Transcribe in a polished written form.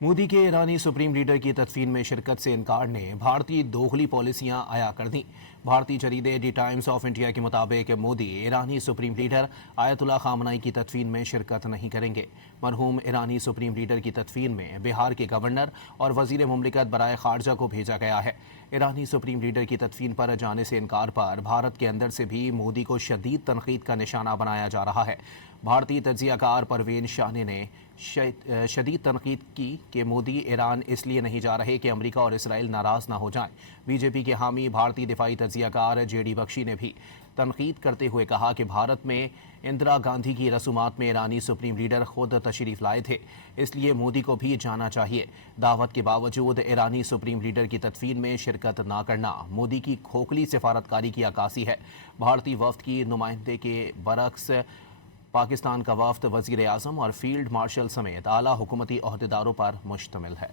मोदी के ईरानी supreme leader की तदफीन में शिरकत से इनकार ने भारतीय दोगली पॉलिसियां आया कर दी। भारतीय जरीदे दी टाइम्स ऑफ इंडिया के मुताबिक मोदी ईरानी सुप्रीम लीडर आयतुल्ला खामनाई की तदफीन में शिरकत नहीं करेंगे। मरहूम ईरानी सुप्रीम लीडर की तदफीन में बिहार के गवर्नर और वजीर मुमलिकत बराए खारजा को भेजा गया है। ईरानी सुप्रीम लीडर की तदफीन पर जाने से इनकार पर भारत के अंदर से भी मोदी को शदीद तनकीद का निशाना बनाया जा रहा है। भारतीय तज्जियाकार परवीन शाहनी ने शदीद तनकीद की कि मोदी ईरान इसलिए नहीं जा रहे कि अमेरिका और इसराइल नाराज ना हो जाएं। बीजेपी के हामी भारतीय दिफाई तज्जियाकार जेडी बख्शी ने भी तनकीद करते हुए कहा कि भारत में इंदिरा गांधी की रसूमात में ईरानी सुप्रीम लीडर खुद तशरीफ लाए थे, इसलिए मोदी को भी जाना चाहिए। दावत के बावजूद ईरानी सुप्रीम लीडर की तदफीन में शिरकत ना करना मोदी की खोखली सिफारतकारी की अक्कासी है। भारतीय वफ्द की नुमाइंदे के बरक्स पाकिस्तान का वफ्द वजीर आज़म और फील्ड मार्शल समेत आला हुकूमती ओहदेदारों पर मुश्तमिल है।